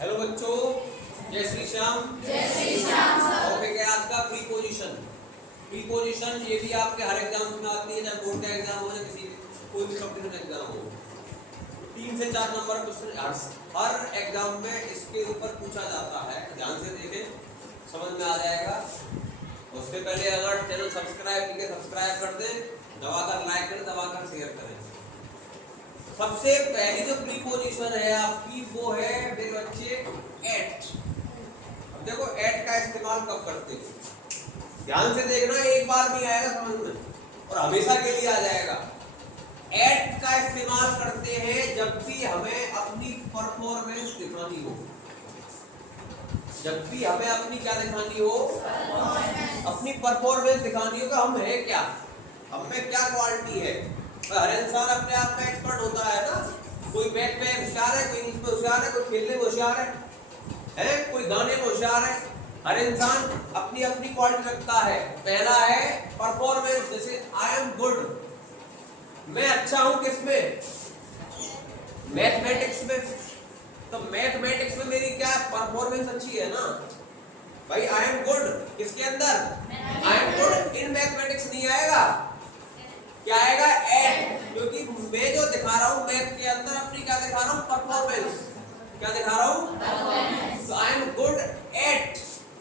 Hello बच्चों, जय श्री श्याम। जय श्री श्याम सर। टॉपिक है आज का प्रीपोजिशन। प्रीपोजिशन ये भी आपके हर एग्जाम में आती है, चाहे बोर्ड का एग्जाम हो या किसी कोई भी कंपटीशन एग्जाम हो। 3 से 4 नंबर क्वेश्चन हर एग्जाम में इसके ऊपर पूछा जाता है। ध्यान से देखें, समझ में आ जाएगा। उससे पहले अगर चैनल सब्सक्राइब कर दें, दबाकर लाइक करें, दबाकर शेयर करें। सबसे पहली जो प्रीपोजिशन है आपकी वो है मेरे बच्चे एट। अब देखो एट का इस्तेमाल कब करते हैं, ध्यान से देखना, एक बार नहीं आएगा समझ में और हमेशा के लिए आ जाएगा। एट का इस्तेमाल करते हैं जब भी हमें अपनी परफॉर्मेंस दिखानी हो। जब भी हमें अपनी क्या दिखानी हो, अपनी परफॉर्मेंस दिखानी हो कि हम है क्या, हम में क्या क्वालिटी है। हर इंसान अपने आप में एक्सपर्ट होता है ना। कोई मैथ में होशियार है, कोई इंग्लिश में होशियार है, कोई खेलने में होशियार है, कोई गाने में होशियार है। हर इंसान अपनी अपनी क्वालिटी रखता है। पहला है परफॉर्मेंस, जैसे आई एम गुड, मैं अच्छा हूं किसमें, मैथमेटिक्स में। तो मैथमेटिक्स में मेरी क्या परफॉर्मेंस अच्छी है ना भाई। आई एम गुड किसके अंदर, I am good in mathematics नहीं आएगा, क्या आएगा एट। क्योंकि मैं जो दिखा रहा हूं मैथ के अंदर अपनी क्या दिखा रहा हूं, परफॉर्मेंस। क्या दिखा रहा हूं, परफॉर्मेंस। तो आई एम गुड एट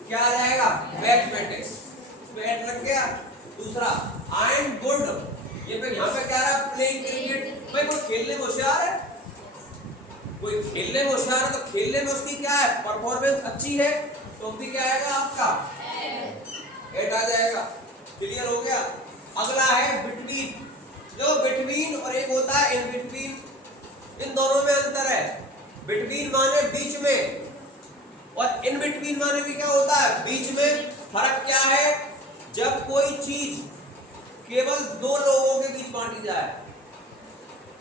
क्या आ जाएगा, मैथमेटिक्स। इसमें एट लग गया। दूसरा आई एम गुड, ये पे यहां पे क्या रहा, प्लेइंग क्रिकेट। भाई कोई खेलने में होशियार है, कोई खेलने में होशियार है, तो खेलने में उसकी क्या है, परफॉर्मेंस अच्छी है, तो भी क्या आएगा आपका एट आ जाएगा। क्लियर हो गया। अगला है बिटवीन। जो बिटवीन और एक होता है इन बिटवीन, इन दोनों में अंतर है। बिटवीन माने बीच में और इन बिटवीन माने भी क्या होता है, बीच में। फर्क क्या है, जब कोई चीज केवल 2 लोगों के बीच बांटी जाए।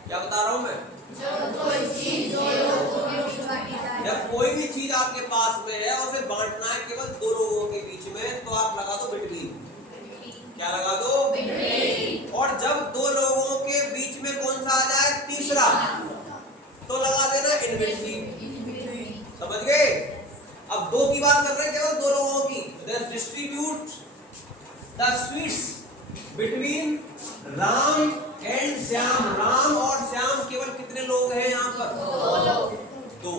क्या बता रहा हूं मैं, जब कोई चीज 2 लोगों के बीच बांटी जाए। जब कोई भी चीज आपके पास में है और उसे बांटना है केवल 2 लोगों के बीच में, तो आप लगा दो बिटवीन। क्या लगा दो, बिटवीन। और जब 2 लोगों के बीच में कौन सा आ जाए, तीसरा, तो लगा देना इन बिटवीन। समझ गए। अब 2 की बात कर रहे हैं, केवल 2 लोगों की। Then distribute the sweets between Ram and Shyam. Ram और श्याम केवल कितने लोग हैं यहाँ पर, 2 लोग। 2।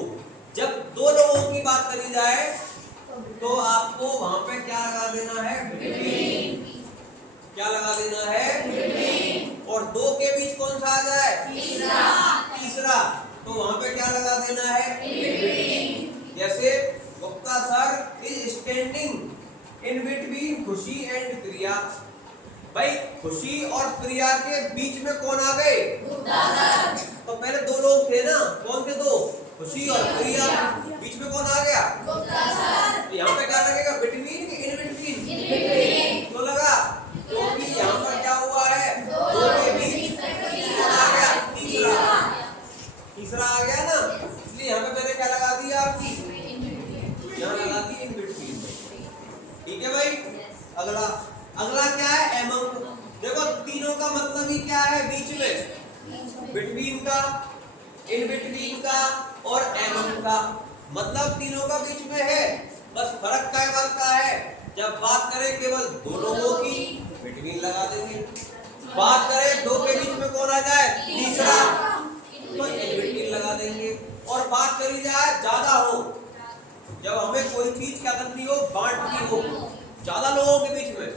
जब 2 लोगों की बात करी जाए तो आपको वहां पे क्या लगा देना है, बिटवीन। क्या लगा देना है, बिटवीन। और 2 के बीच कौन सा आ जाए, तीसरा, तो वहां पे क्या लगा देना है, बिटवीन। जैसे Gupta sir is standing in between खुशी एंड प्रिया। भाई खुशी और प्रिया के बीच में कौन आ गए, गुप्ता सर। तो पहले 2 लोग थे ना, कौन थे 2, खुशी और प्रिया। बीच में कौन आ गया, गुप्ता सर। तो यहाँ पे क्या लगेगा, बिटवीन कि इन बिटवीन, तो लगा, क्योंकि यहाँ पर क्या हुआ है, 2 के बीच कौन आ गया, तीसरा आ गया ना। इसलिए यहाँ पे मैंने क्या लगा दिया आपकी, यहाँ लगा दी इन बिटवीन। ठीक है भाई। अगला क्या है, एमंग। देखो तीनों का मतलब ही क्या है, बीच में, बिटवीन का, इन बिटवीन का और एमंग का, मतलब तीनों का बीच में है। बस फर्क का है, जब बात करें केवल 2 लोगों की, बिटवीन लगा देंगे। बात करें 2 के बीच में कौन आ जाए, तीसरा, तो इन बिटवीन लगा देंगे। और बात करी जाए ज्यादा हो, जब हमें कोई चीज क्या करनी हो, बांटनी हो ज्यादा लोगों के बीच में,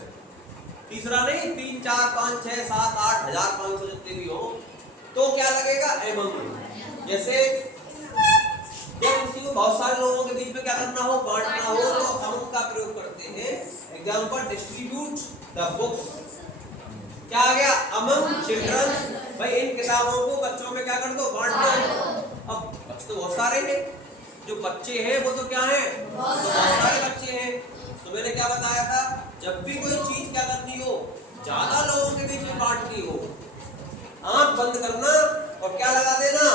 तीसरा नहीं, 3 4 5 6 7 8 1500 जितने भी हो, तो क्या लगेगा, एमंग। जैसे जब किसी को बहुत सारे लोगों के बीच में क्या करना हो, बांटना हो, तो अमंग का प्रयोग करते हैं। Example distribute the books. क्या आ गया, अमंग चिल्ड्रन। भाई इन किताबों को बच्चों में क्या कर दो, बांट दो। अब बच्चे तो बहुत सारे हैं, जो बच्चे हैं वो तो क्या हैं, बहुत सारे बच्चे हैं। तो मैंने क्या बताया था, जब भी कोई चीज क्या करनी हो, ज्यादा लोगों के बीच में बांटनी हो, आंख बंद करना और क्या लगा देना,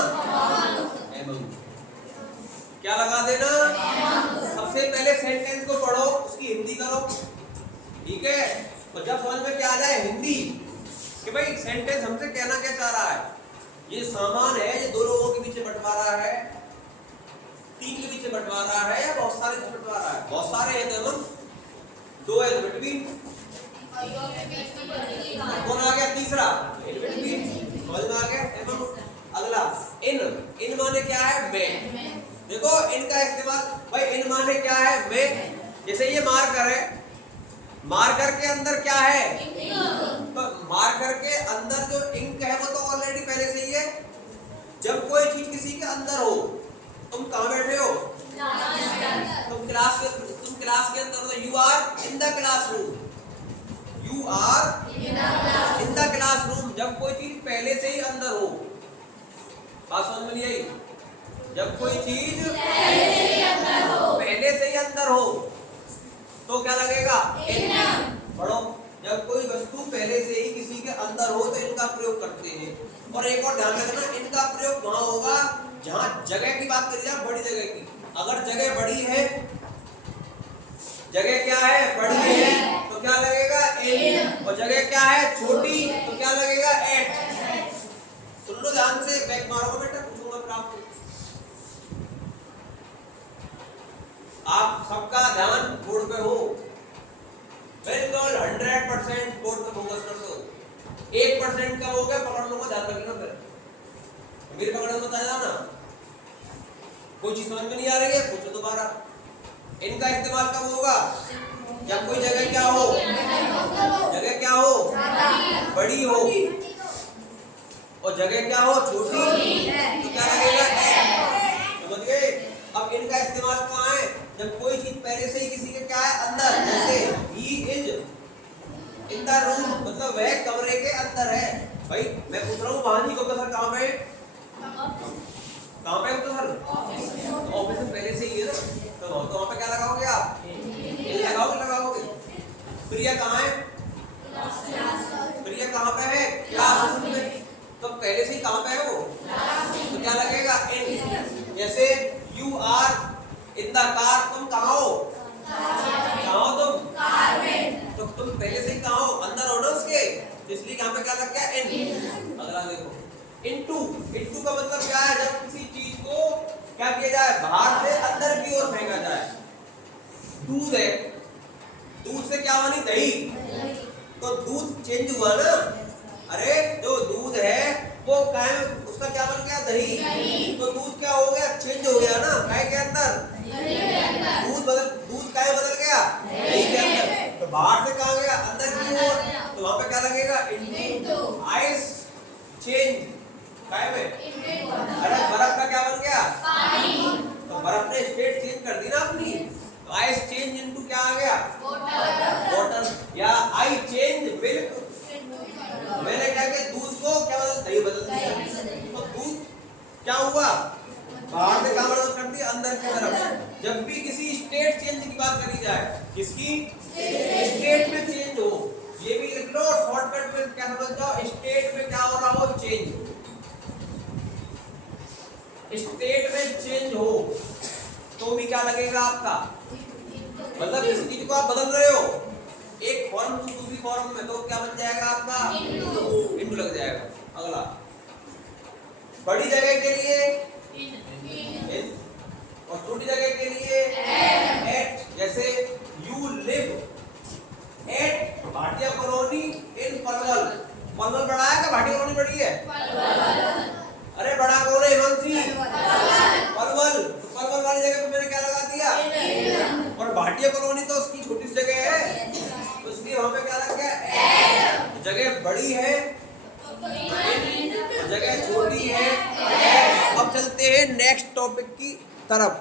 एमंग। क्या लगा देना, सबसे पहले सेंटेंस को पढ़ो, उसकी हिंदी करो। ठीक है। तो जब समझ में क्या आ जाए हिंदी, कि भाई सेंटेंस हमसे कहना क्या चाह रहा है, ये सामान है, ये 2 लोगों के बीच में बंटवारा है, 3 के बीच में बंटवारा है या बहुत सारे से बंटवारा है? बहुत सारे हैं तो हम 2 है बिटवीन, कौन आ गया तीसरा? इन बिटवीन, समझ में आ गया? एवं अगला इन माने क्या है? में। देखो इनका इस्तेमाल भाई, इन माने क्या है? में। जैसे ये मार्कर है, मार्कर के अंदर क्या है? तो मार्कर के अंदर जो इंक है वो तो ऑलरेडी पहले से ही है। जब कोई चीज किसी के अंदर हो, तुम कहाँ बैठे हो? तुम क्लास के अंदर हो। You are in the classroom, you are in the classroom. जब कोई चीज पहले से ही अंदर हो, बात समझ में नहीं आई? जब कोई चीज पहले से ही अंदर हो तो क्या लगेगा? इन। पढ़ो, जब कोई वस्तु पहले से ही किसी के अंदर हो तो इनका प्रयोग करते हैं। और एक और ध्यान रखना, इनका प्रयोग वहां होगा जहां जगह की बात करी जाए, बड़ी जगह की। अगर जगह बड़ी है, जगह क्या है? बड़ी है, तो क्या लगेगा? इन। और जगह क्या है? छोटी, तो क्या लगेगा? एट। सुन लो ध्यान से, बैक मारो बेटा, पूछूंगा फिर आपसे। आप सबका ध्यान बोर्ड पे हो, बिल्कुल 100% बोर्ड पे फोकस कर दो। 1% का हो गया, पकड़ लो, ध्यान रखना। फिर मेरे पकड़ में बताया ना, कोई चीज समझ में नहीं आ रही है, पूछो दोबारा। इनका इस्तेमाल कब होगा? जब कोई जगह क्या हो? जगह क्या हो? बड़ी हो। और जगह क्या हो? छोटी। तो क्या लगेगा? समझ गए? अब इनका इस्तेमाल कहाँ है? जब कोई चीज पहले से ही किसी के क्या है? अंदर। जैसे he is in the room, मतलब वह कमरे के अंदर है। भाई मैं पूछ रहा हूँ, वहां जी को सर कहाँ पे? कहाँ पे तो सर? ऑफिस में पहले से ही है ना, तो वहां पे क्या लगाओगे आप? लगाओगे। प्रिया कहाँ है? प्रिया कहाँ पे है? क्लासरूम में। तो पहले से ही कहाँ पे है वो? तो क्या लगेगा? इन। जैसे you are in the car, तुम कहाँ हो? कहाँ हो तुम? कार में। तो तुम पहले से ही कहाँ हो? अंदर हो ना उसके, इसलिए यहाँ पे क्या लग गया? इन। अगला देखो, इनटू। इनटू का मतलब क्या है? जब किसी चीज को क्या किया जाए? बाहर से अंदर की ओर फेंका जाए। दूध है, दूध से क्या बनी? दही। तो दूध चेंज हुआ ना। अरे जो दूध है वो काहे, उसका क्या बन गया? दही। तो दूध क्या हो गया? चेंज हो गया ना, काहे के अंदर? दूध काहे बदल गया? दही के अंदर। तो बाहर से कहाँ गया? अंदर की ओर। तो वहां पे क्या लगेगा? इनटू। आइस चेंज, काहे में? अरे बर्फ का क्या बन गया? पानी। तो बर्फ ने स्टेट चेंज कर दी ना अपनी, तो आइस चेंज इनटू क्या आ गया? वाटर। या आई चेंज मिल्क, मैंने क्या किया? दूध को क्या बदल? दही बदल दिया। तो दूध क्या हुआ? बाहर से कहाँ बदल कर दिया? अंदर की तरफ। जब भी किसी स्टेट चेंज की बात करी जाए, किसकी? स्टेट में चेंज हो, ये भी लिख लो शॉर्टकट में, क्या समझ जाओ? स्टेट में क्या हो रहा हो? चेंज। स्टेट में चेंज हो तो भी क्या लगेगा आपका? मतलब किसी चीज को आप बदल रहे हो एक फॉर्म से दूसरी फॉर्म में, तो क्या बन जाएगा आपका? इनटू लग जाएगा। अगला, बड़ी जगह के लिए इन, और छोटी जगह के लिए एट। जैसे you live at Bhatia colony इन पलवल। पलवल बड़ा है क्या भाटिया कॉलोनी बड़ी है? अरे बड़ा कौन है हिमांशी? पलवल। तो पलवल वाली जगह पे मैंने क्या लगा दिया? और भाटिया कॉलोनी तो उसकी छोटी सी जगह है, तो इसलिए वहां पे क्या लग गया? जगह बड़ी है, जगह छोटी है। अब चलते हैं नेक्स्ट टॉपिक की तरफ।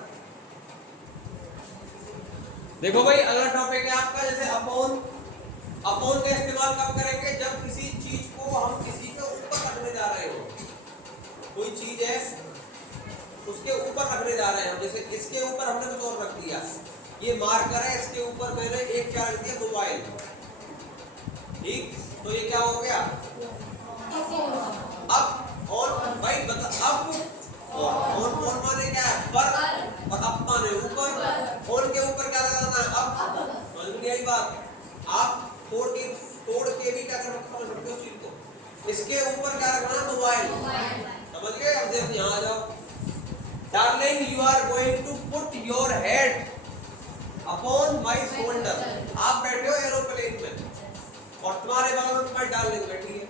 देखो भाई, अगला टॉपिक है आपका जैसे अपॉन। अपॉन का इस्तेमाल कब करेंगे? जब किसी चीज को हम किसी के ऊपर रखने जा रहे हो। कोई चीज है उसके ऊपर रखने जा रहे हैं, जैसे इसके ऊपर हमने कुछ और रख दिया, ये मार्कर है, इसके ऊपर मैंने एक क्या रख दिया? मोबाइल। ठीक, तो ये क्या हो गया? अब और भाई बता, अब और माने क्या है? पर, और अप माने ऊपर। और के ऊपर क्या लगाना है? अब। समझ में आई बात? आप तोड़ के भी क्या कर सकते हो चीज को। इसके ऊपर क्या रखना है? मोबाइल। समझ गए? अब जैसे यहाँ आ जाओ, darling you are going to put your head upon my shoulder. आप बैठे हो एरोप्लेन में और तुम्हारे बगल में तुम्हारी डार्लिंग बैठी है,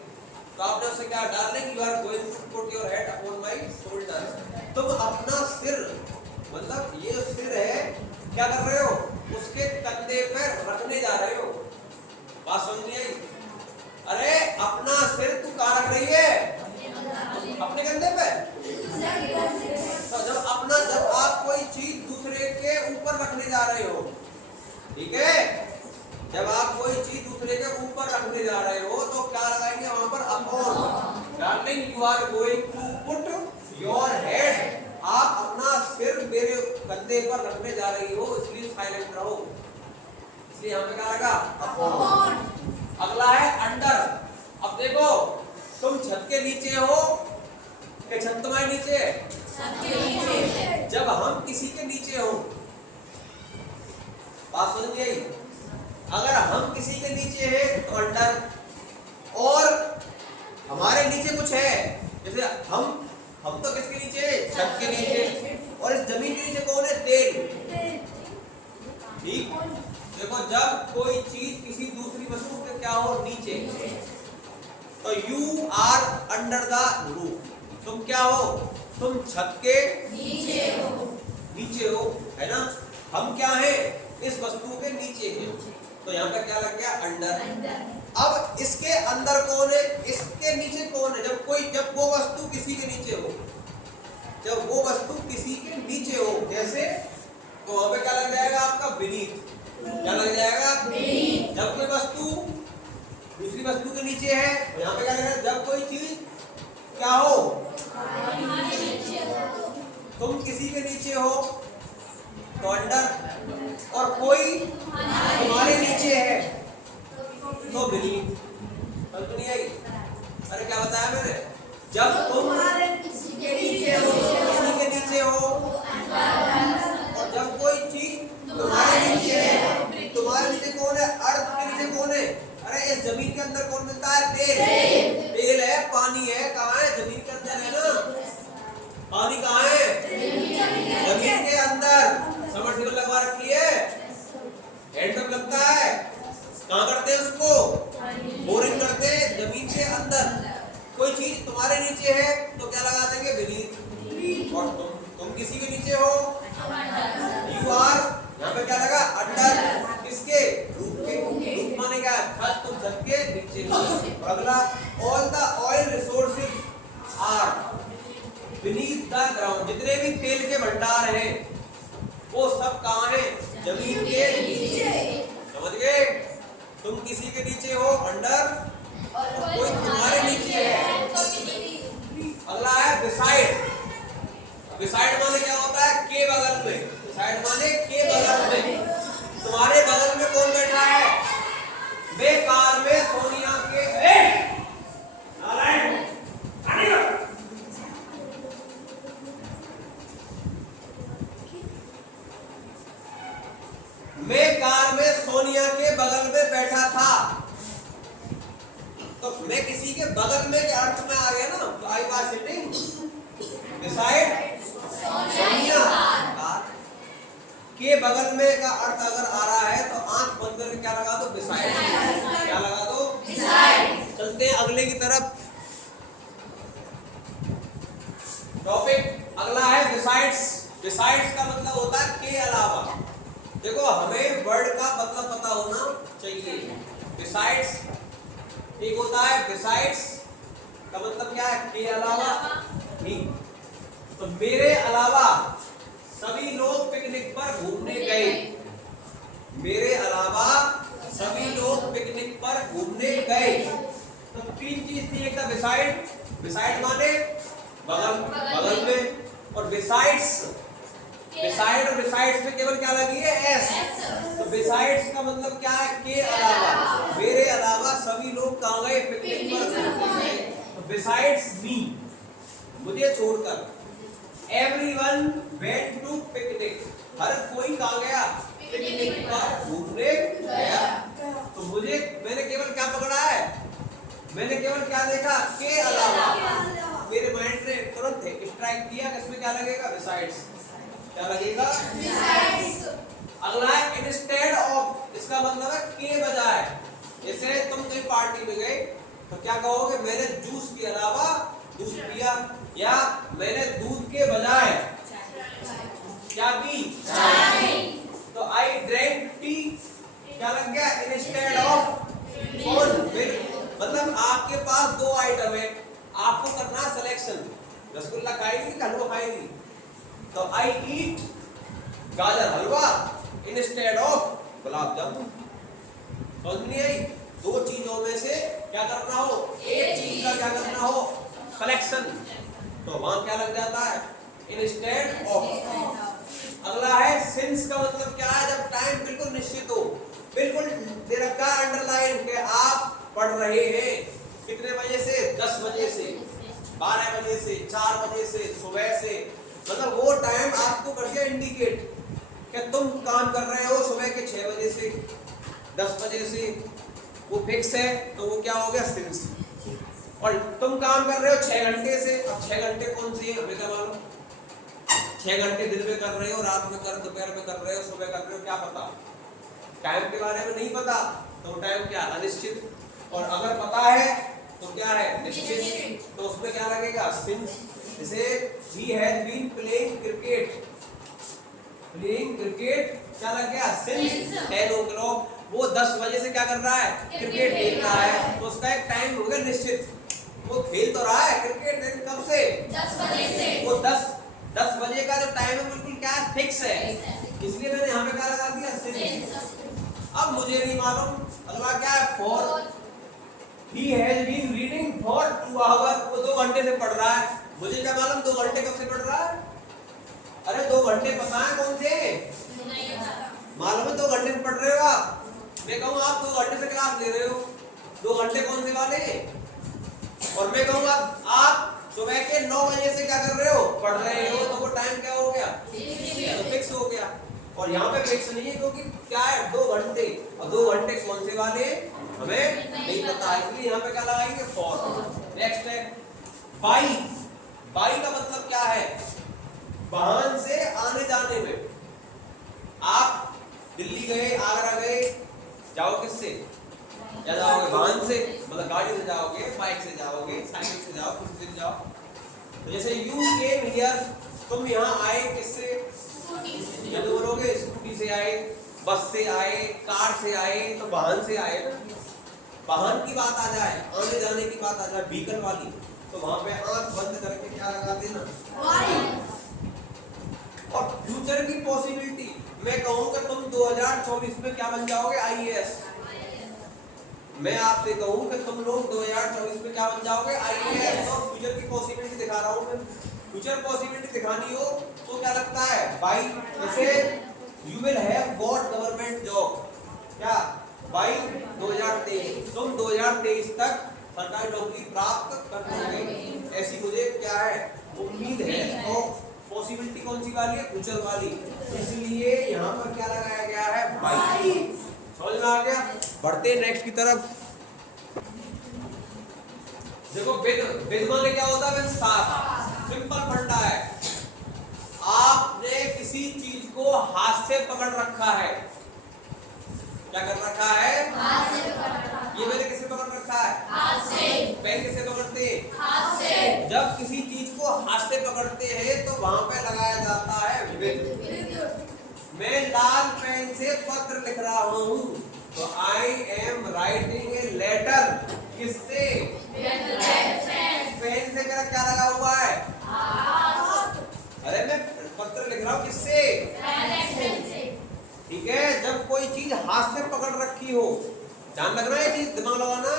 तो आपने उससे कहा darling you are going to put your head upon my shoulder. तुम अपना सिर, मतलब ये सिर है, क्या कर रहे हो, उसके कंधे पर रखने जा रहे हो। बात समझिए? अरे अपना सिर तू कहाँ रख रही है? अपने कंधे पे। तो जब आप कोई चीज दूसरे के ऊपर रखने जा रहे हो, ठीक है, जब आप कोई चीज दूसरे के ऊपर रखने जा रहे हो तो क्या लगाएंगे वहां पर? Upon. Darling you are going to put your head, आप अपना सिर मेरे कंधे पर रखने जा रही हो, इसलिए साइलेंट रहो। इसलिए यहाँ पे क्या लगा? अपॉन। अगला है अंडर। अब देखो, तुम छत के नीचे हो कि छत तुम्हारे नीचे है? छत के नीचे। जब हम किसी के नीचे हो, बात समझ गई? अगर हम किसी के नीचे हैं तो अंडर, और हमारे नीचे कुछ है, जैसे हम तो किसके नीचे है? छत के नीचे, और इस जमीन के नीचे कौन है? तेल। ठीक, देखो जब कोई चीज किसी दूसरी वस्तु के क्या हो? नीचे, तो you are under the roof. तुम क्या हो? तुम छत के नीचे हो, है ना? हम क्या है? इस वस्तु के नीचे हैं, तो यहाँ पे क्या लग गया? अंडर। अब इसके अंदर कौन है? इसके नीचे कौन है? जब वो वस्तु किसी के नीचे हो, जब वो वस्तु किसी के नीचे हो, जैसे, तो वहां पे क्या लग जाएगा आपका? बीनीथ। क्या लग जाएगा? बीनीथ। जब कोई वस्तु दूसरी वस्तु के नीचे है, यहाँ पे क्या लगेगा? जब कोई चीज क्या हो? तुम किसी के नीचे हो तो अंडर, और कोई तुम्हारे नीचे है तो बीनीथ। समझ नहीं आई? अरे क्या बताया मैंने? जब तुम किसी के नीचे हो, और जब कोई चीज तुम्हारे नीचे है, तुम्हारे नीचे कौन है? अर्थ के नीचे कौन है? अरे ये जमीन के अंदर कौन मिलता है? तेल। तेल है, पानी है, कहाँ है? जमीन के अंदर है ना। पानी कहाँ है? जमीन के अंदर। सबमर्सिबल लगवा रखी है, हैंडपंप लगता है, कहाँ करते हैं उसको? बोरिंग करते हैं, जमीन के अंदर। कोई चीज तुम्हारे नीचे है तो क्या लगा देंगे? बीनीथ। और तुम किसी के नीचे हो, यू आर, यहाँ पे क्या लगा? अंडर। किसके? रूफ के। रूफ माने क्या? छत। तुम छत के नीचे हो। और अगला, all the oil resources are beneath the ground. जितने भी तेल के भंडार हैं वो सब कहाँ है? जमीन के नीचे। समझ गए? तुम किसी के नीचे हो, अंडर, और कोई तुम्हारे नीचे है। अगला है बिसाइड। बिसाइड माने क्या होता है? के बगल में। बिसाइड माने के बगल में। तुम्हारे बगल में कौन बैठा है? मैं कार में सोनिया के नारायण मैं कार में सोनिया के बगल में बैठा था। तो मैं किसी के बगल में के अर्थ में आ गया ना, तो I was sitting beside Sonia. के बगल में का अर्थ अगर आ रहा है तो आंख बंद करके क्या लगा दो? बिसाइड। क्या लगा दो? बिसाइड। चलते हैं अगले की तरफ। टॉपिक अगला है बिसाइड्स। बिसाइड्स का मतलब होता है के अलावा। देखो हमें वर्ड का मतलब पता होना चाहिए। बिसाइड्स ठीक होता है, बिसाइड्स का मतलब क्या है? के अलावा। ठीक, तो मेरे अलावा सभी लोग पिकनिक पर घूमने गए। मेरे अलावा सभी लोग पिकनिक पर घूमने गए। तो तीन चीज थी, एक था बिसाइड। बिसाइड माने बगल में, और बिसाइड्स, बिसाइड और बिसाइड्स में केवल क्या लगी है? एस। तो बिसाइड्स का मतलब क्या है? के अलावा। मेरे अलावा सभी लोग कहाँ गए? पिकनिक पर घूमने गए। तो बिसाइड्स मी, मुझे छोड़कर। एवरीवन वेंट टू पिकनिक, हर कोई कहाँ गया? पिकनिक पर घूमने गया। तो मैंने केवल क्या पकड़ा है? मैंने केवल क्या देखा? के अलावा। मेरे माइंड ने तुरंत स्ट्राइक किया, इसमें क्या लगेगा? बिसाइड्स। क्या लगेगा? Besides. अगला है इंस्टेड ऑफ, इसका मतलब है के बजाय। जैसे तुम कहीं पार्टी में गए तो क्या कहोगे? मैंने जूस के अलावा जूस पिया, या मैंने दूध के बजाय क्या पी? चाय. तो आई ड्रैंक टी, क्या लग गया? Instead of on milk. मतलब आपके पास दो आइटम है, आपको करना सिलेक्शन, रसगुल्ला खाएगी कि हलवा खाएगी? तो आई ईट गाजर हलवा इंस्टेड ऑफ गुलाब जामुन। समझ नहीं आई? दो चीजों में से क्या करना हो, एक चीज का क्या करना हो, सिलेक्शन, तो वहां क्या लग जाता है? Instead of. अगला है सिंस, का मतलब क्या है? जब टाइम बिल्कुल निश्चित हो, बिल्कुल दे रखा है अंडरलाइन के आप पढ़ रहे हैं कितने बजे से? 10 बजे से, 12 बजे से, 4 बजे से, सुबह से, मतलब वो टाइम आपको कर दिया इंडिकेट कि तुम काम कर रहे हो सुबह के 6 बजे से 10 बजे से, वो फिक्स है, तो वो क्या हो गया? सिंस। और तुम काम कर रहे हो 6 घंटे से, अब 6 घंटे कौन से हैं हमें क्या मालूम? 6 घंटे दिन में कर रहे हो, रात में कर, दोपहर में कर रहे हो, सुबह कर रहे हो, क्या पता? टाइम के बारे में नहीं पता, तो टाइम क्या? अनिश्चित। और अगर पता है तो क्या है? निश्चित। तो उसमें क्या लगेगा? सिंस। जैसे he has been playing cricket, क्या लग गया? Since 10 o'clock। वो 10 बजे से क्या कर रहा है? क्रिकेट खेल रहा है, तो उसका एक टाइम हो गया निश्चित। वो खेल तो रहा है क्रिकेट, लेकिन कब से? 10 बजे से. वो 10 बजे का जो टाइम है बिल्कुल क्या है? फिक्स है, इसलिए मैंने यहाँ पे क्या लगा दिया? सिंस। अब मुझे नहीं मालूम अगला क्या है? For. He has been reading for 2 hours, वो 2 घंटे से पढ़ रहा है। मुझे क्या मालूम 2 घंटे कब से पढ़ रहा है? अरे 2 घंटे पता है कौन से? मालूम है 2 घंटे से पढ़ रहे हो आप? मैं कहूँ आप 2 घंटे से क्लास ले रहे हो, 2 घंटे कौन से वाले? और मैं कहूँगा आप सुबह के 9 बजे से क्या कर रहे हो? पढ़ रहे हो, तो वो टाइम क्या हो गया? तो फिक्स हो गया। और यहाँ पे फिक्स नहीं है क्योंकि क्या है? 2 घंटे, और 2 घंटे कौन से वाले हमें नहीं पता, इसलिए यहाँ पे क्या लगाएंगे? फॉर। नेक्स्ट है बाई। बाई का मतलब क्या है? वाहन से आने जाने में। आप दिल्ली गए, आगरा गए, जाओ किससे? क्या जाओगे? वाहन से, मतलब गाड़ी से जाओगे, बाइक से जाओगे, साइकिल से जाओ, किसी से जाओ। तो जैसे यू केम हियर, तुम यहाँ आए किससे? ये तो बोलोगे स्कूटी से आए, बस से आए, कार से आए, तो वाहन से आए ना। वाहन की बात आ जाए, आने जाने की बात आ जाए, व्हीकल वाली, तो वहां पे आंख बंद करके क्या लगा देना? और फ्यूचर की पॉसिबिलिटी, मैं कहूँ कि तुम 2024 में क्या बन जाओगे? आईएएस। मैं आपसे कहूँ कि तुम लोग 2024 में क्या बन जाओगे? आईएएस। और फ्यूचर की पॉसिबिलिटी दिखा रहा हूँ मैं। फ्यूचर पॉसिबिलिटी दिखानी हो तो क्या लगता है? बाई, जैसे you will have got government job, क्या? बाई 2023, तुम 2023 तक सरकारी नौकरी प्राप्त कर लोगे, ऐसी मुझे क्या है? उम्मीद है। तो पॉसिबिलिटी कौन सी वाली है? फ्यूचर वाली, इसलिए यहाँ पर क्या लगाया गया है? बाई। समझ में आ गया? बढ़ते नेक्स्ट की तरफ। देखो विद माने क्या होता है? साथ। सिंपल फंडा है, आपने किसी चीज को हाथ से पकड़ रखा है। क्या कर रखा है? हाथ से पकड़ रखा है। ये मैंने किसे पकड़ रखा है? हाथ से। पेन किसे पकड़ते? हाथ से। जब किसी चीज को हाथ से पकड़ते हैं तो वहां पे लगाया जाता है विद। मैं लाल पेन से पत्र लिख रहा हूँ, तो I am writing a letter. किससे? पेन से मेरा क्या लगा हुआ है? अरे मैं पत्र लिख रहा हूँ किससे? ठीक है, जब कोई चीज हाथ से पकड़ रखी हो, ध्यान रखना है, चीज दिमाग लगाना।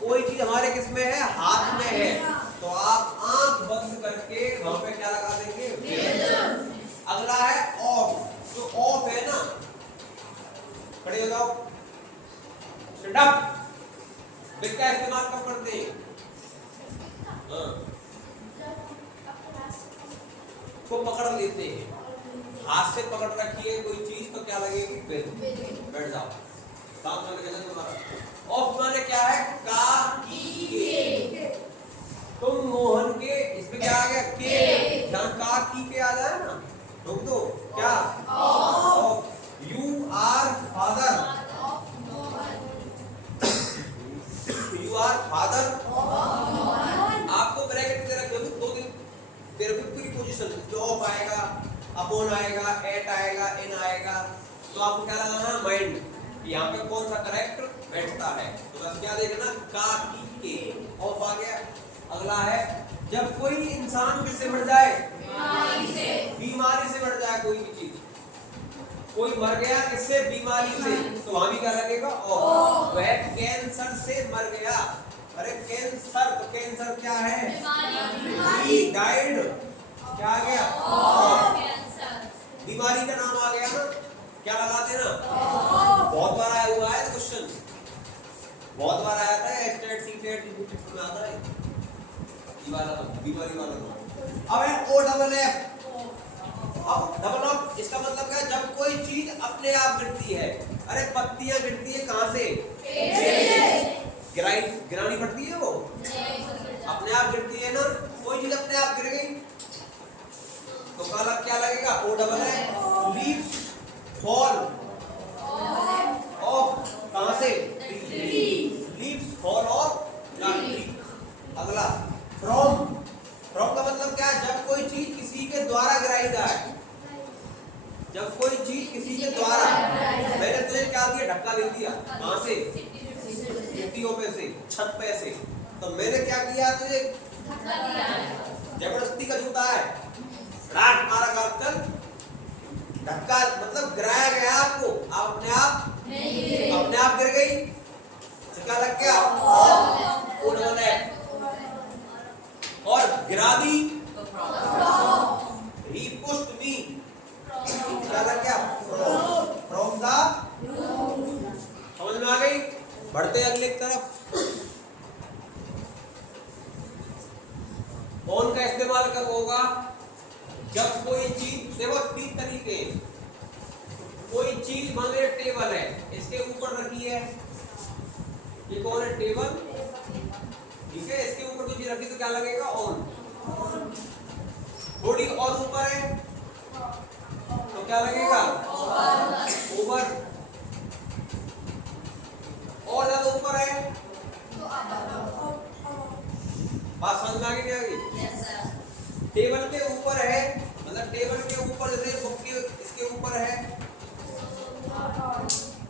कोई चीज हमारे किस में है? हाथ में है, तो आप आंख बंद करके वहां पे क्या लगा देंगे? अगला है ऑफ। जो ऑफ है ना, खड़े हो जाओ, स्टैंड अप। विद का इस्तेमाल कब करते हैं? को पकड़ लेते हैं, हाथ से पकड़ रखी है कोई चीज तो क्या लगेगी? विद। बैठ जाओ, काम करके चलो तुम्हारा। ऑफ माने क्या है? का, की, के। तुम मोहन के, इसमें क्या आ गया? के। जहाँ का की के आ जाए ना, रोक दो क्या off. You are father, you are father. आपको ब्रैकेट में रखे दो दिन, तेरे को पूरी पोजीशन जो ऑफ आएगा, अपॉन आएगा, एट आएगा, इन आएगा, तो आपको क्या लगाना है माइंड, यहाँ पे कौन सा करेक्ट बैठता है। तो बस क्या देखना, का की के ऑफ आ गया। अगला है जब कोई इंसान किससे मर जाए, बीमारी से मर जाए कोई भी चीज, कोई मर गया किससे, बीमारी से, तो वहां भी क्या लगेगा ऑफ। वह कैंसर से मर गया, अरे कैंसर, तो कैंसर क्या है, ही डाइड, क्या आ गया ऑफ। बीमारी का नाम आ गया ना, क्या लगाते ना, बहुत बार आया हुआ है क्वेश्चन, बहुत बार आया था स्टेट सीटेट में आता है बीमारी वाला। अब है ओ डबल एफ। अब डबल ऑफ इसका मतलब क्या है, जब कोई चीज अपने आप गिरती है, अरे पत्तियां गिरती है कहां से, गिरानी पड़ती है, वो अपने आप गिरती है ना, कोई चीज अपने आप गिर गई तो काला क्या लगेगा, O double F. Leaves fall off, कहां से, लीव्स फॉल ऑफ ट्री। अगला फ्रॉम, फ्रॉम का मतलब क्या है, जब कोई चीज किसी के द्वारा गिराई जाए, जब कोई चीज किसी के द्वारा, मैंने तुझे क्या दिया, धक्का दे दिया, कहां से, सीढ़ियों पे से, छत पे से, तो मैंने क्या किया, तुझे जबरदस्ती का जूता है, रात मारा का चल, धक्का मतलब गिराया गया आपको, आप अपने आप गिर गई, धक्का लग गया ओ डबल एफ। और गिरा दी, ही पुश्ड मी, क्या लग गया फ्रॉम द, समझ में आ गई। बढ़ते अगले की तरफ, ऑन का इस्तेमाल कब होगा, जब कोई चीज, देखो 3 तरीके, कोई चीज मान लो टेबल है, इसके ऊपर रखी है, ये कौन है, टेबल, ठीक है, इसके ऊपर कोई चीज रखी तो क्या लगेगा ऑन। थोड़ी और ऊपर है तो क्या लगेगा ओवर, और ज्यादा ऊपर है, बात समझ में आ गई नहीं आ गई। टेबल के ऊपर है, मतलब टेबल के ऊपर जैसे बुक के इसके ऊपर है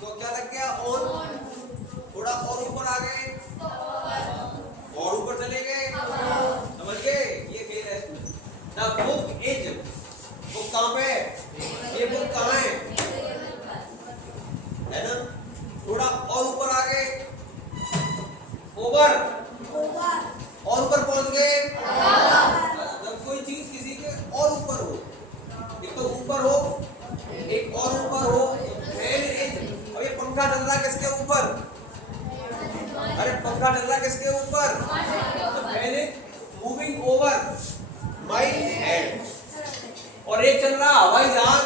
तो क्या लग गया ऑन। थोड़ा और ऊपर आ गए और ऊपर चले गए, समझ गए, ये खेल है इसमें। द बुक इज, बुक कहां पे, ये बुक कहां है ना, थोड़ा और ऊपर आ गए, ओवर, और ऊपर पहुंच गए। जब कोई चीज किसी के और ऊपर हो, एक तो ऊपर हो, एक और ऊपर हो, फैन इज, अब ये पंखा चल रहा है किसके ऊपर, अरे पंखा चल रहा है किसके ऊपर, तो fan is moving over my head. और एक चल रहा हवाई जहाज,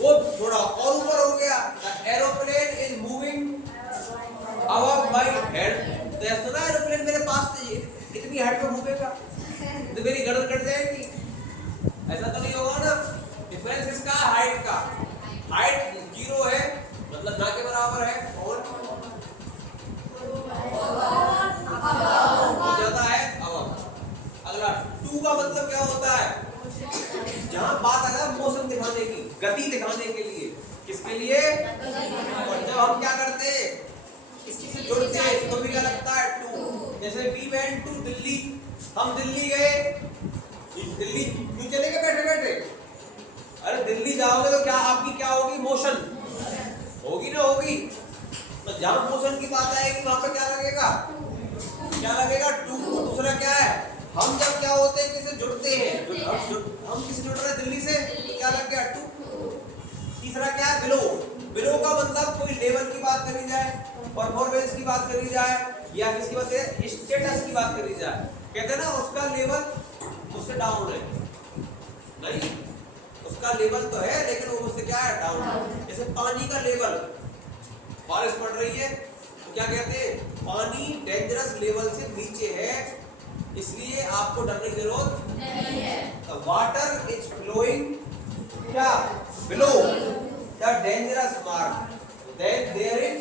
वो थोड़ा और ऊपर हो गया, the aeroplane is moving above my head. तो ऐसा ना एरोप्लेन मेरे पास से इतनी हाइट पे घूमेगा तो मेरी गर्दन कट जाएगी, ऐसा तो नहीं होगा ना। डिफरेंस इसका हाइट का, हाइट 0 है मतलब ना के बराबर है, और हो जाता है अब। अगला 2 का मतलब क्या होता है, जहां बात आ जाए मोशन दिखाने की, गति दिखाने के लिए, किसके लिए, और जब हम क्या करते हैं किसी से जुड़ते हैं तो भी क्या लगता है 2। जैसे वी वेंट टू दिल्ली, हम दिल्ली गए, दिल्ली क्यों चले गए बैठे बैठे, अरे दिल्ली जाओगे तो क्या आपकी क्या होगी, मोशन होगी ना होगी, तो जहां मोशन की बात आएगी वहां पे क्या लगेगा, क्या लगेगा 2। दूसरा क्या है, हम जब क्या होते हैं किसी जुड़ते हैं, हम किसी जुड़ रहे हैं दिल्ली से, क्या लग गया 2। तीसरा क्या है, बिलो, बिलो का मतलब कोई लेवल की बात करी जाए, परफॉर्मेंस की बात करी जाए, या किसकी बात करें, स्टेटस की बात करी जाए, कहते हैं ना उसका लेवल मुझसे डाउन है, नहीं उसका लेवल तो है लेकिन वो मुझसे क्या है, डाउन है। जैसे पानी का लेवल, बारिश पड़ रही है तो क्या कहते हैं, पानी डेंजरस लेवल से नीचे है, इसलिए आपको डरने की जरूरत नहीं है। वाटर इज फ्लोइंग क्या below the dangerous mark, then there is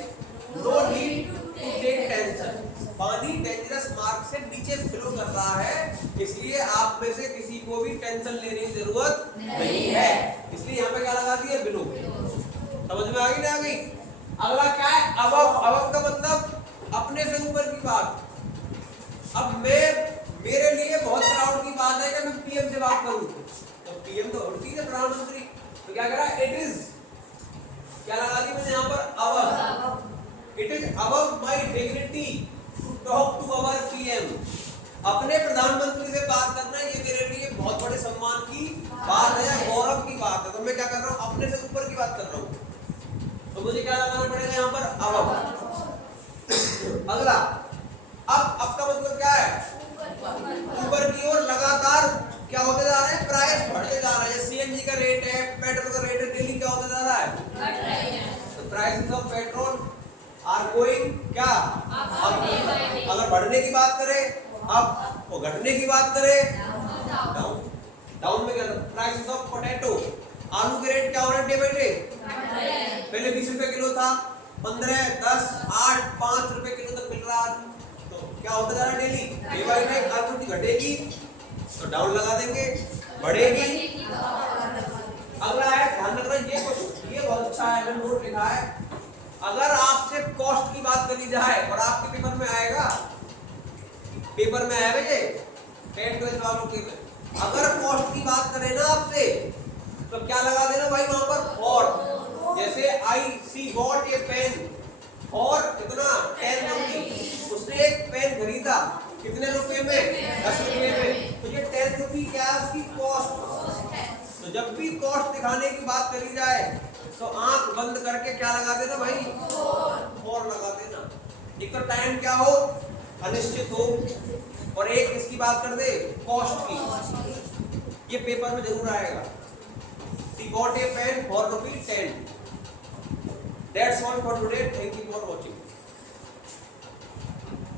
no need to take tension. पानी डेंजरस मार्क से नीचे फ्लो कर रहा है, इसलिए आप में से किसी को भी टेंशन लेने की जरूरत नहीं है। इसलिए यहाँ पे क्या लगा दिया बिलो। समझ में आ गई ना आ गई। अगला क्या है अबव। अबव का मतलब अपने से ऊपर की बात। अब मेरे लिए बहुत प्राउड की बात है कि मैं पीएम से बात करूं, तो पीएम तो होती है प्रधानमंत्री, तो क्या करा इट इज क्या लगा दी मैंने यहाँ पर above. It is above my dignity to talk to our PM. अपने प्रधानमंत्री से बात करना ये मेरे लिए बहुत बड़े सम्मान की बात है, गौरव की बात है। तो मैं क्या कर रहा हूँ अपने से ऊपर की बात कर रहा हूँ, तो मुझे क्या लगाना पड़ेगा यहाँ पर अबव। अगला अब का मतलब क्या है ऊपर की ओर लगातार क्या होते जा रहे हैं, प्राइस बढ़ते जा रहे हैं। सीएनजी का रेट है, पेट्रोल का रेट है, डेली क्या होता जा रहा है घट रहे हैं। तो prices of petrol are going क्या अगर बढ़ने की बात करें अब और घटने की बात करें डाउन। डाउन में क्या प्राइसेस ऑफ पोटैटो, आलू के रेट क्या हो रहे हैं डे बाय डे। पहले 20 रुपए किलो था, 15, 10, 8, 5 रुपए किलो तक मिल रहा है। तो क्या होता जा रहा है डेली डे बाय डे। आलू घटेगी तो डाउन लगा देंगे, बढ़ेगी। अगला है ध्यान रखना ये बहुत अच्छा है, मैंने नोट लिखा है। अगर आपसे कॉस्ट की बात करी जाए और आपके पेपर में आएगा ये 10 12 वालों के में अगर कॉस्ट की बात करें ना आपसे तो क्या लगा देना भाई वहां पर और। जैसे आई सी गॉट ए पेन और कितना 10 रुपी। उसने एक पेन खरीदा कितने रुपए में 10 रुपए में, तो ये 10 रुपी क्या है उसकी कॉस्ट है। तो जब भी कॉस्ट दिखाने की बात करी जाए तो आंख बंद करके क्या लगा देना भाई और लगा देना। एक तो टाइम क्या हो अनिश्चित हो और एक इसकी बात कर दे कॉस्ट की। ये पेपर में जरूर आएगा। She got a pen for ₹10। That's all for today. Thank you.